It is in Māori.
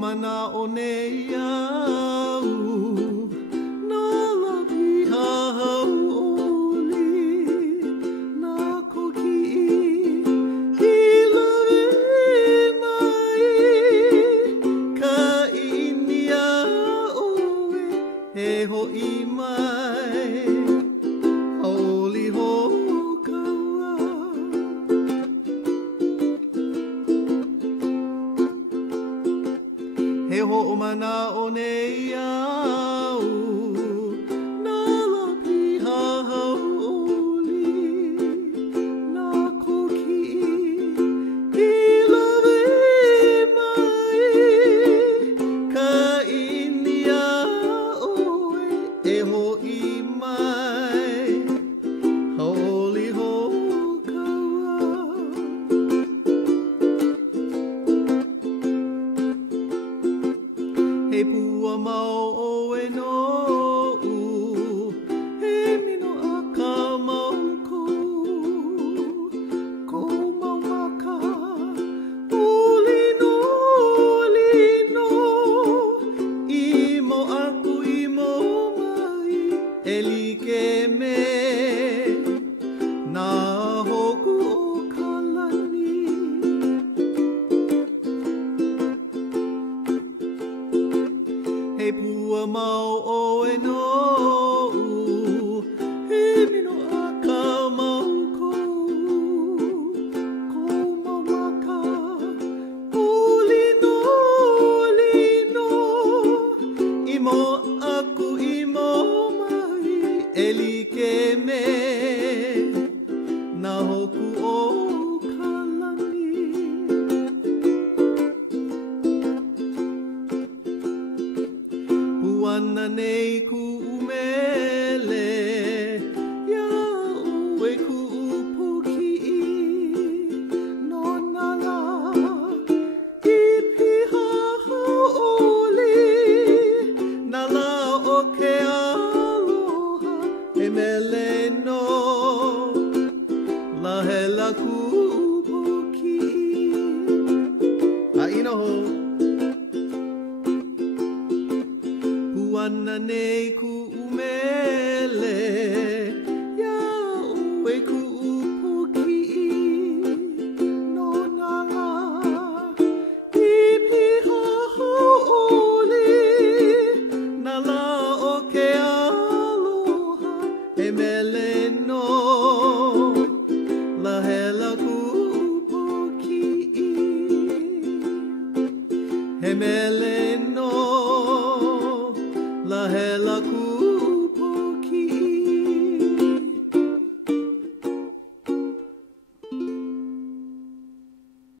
mana o nei au, nā la piha hauoli, nā koki'i, I lawe mai, ka inia oe he ho'i mai, hauoli ho kaua. He ho'o mana o nei au, nā la piha hauoli, nā koki'i, I lawe mai, ka inia oe e ho'i mai, hauoli ho kaua. He pua mau o e no'u, he mino a ka mau ko mau maka, ulino, I mo aku I mo mai, e like me, nā hoku o ka lani. He pua mau o e no'u, he mino a ka mau ko mau maka, ulino, I mo aku I mo mai, e like me, nā hoku o ka lani. Puana nei ku'u mele, ia oe ku'u poki'i, no nā la, I piha hauoli, nā la o ke aloha, e mele no, Lahela Ku'u Poki'i. A'ino ho. Puana nei ku'u mele, ia oe ku'u poki'i, no nā la, I piha hauoli, nā la o ke aloha, e mele no, Lahela Ku'u Poki'i. He mele no, Lahela Ku'u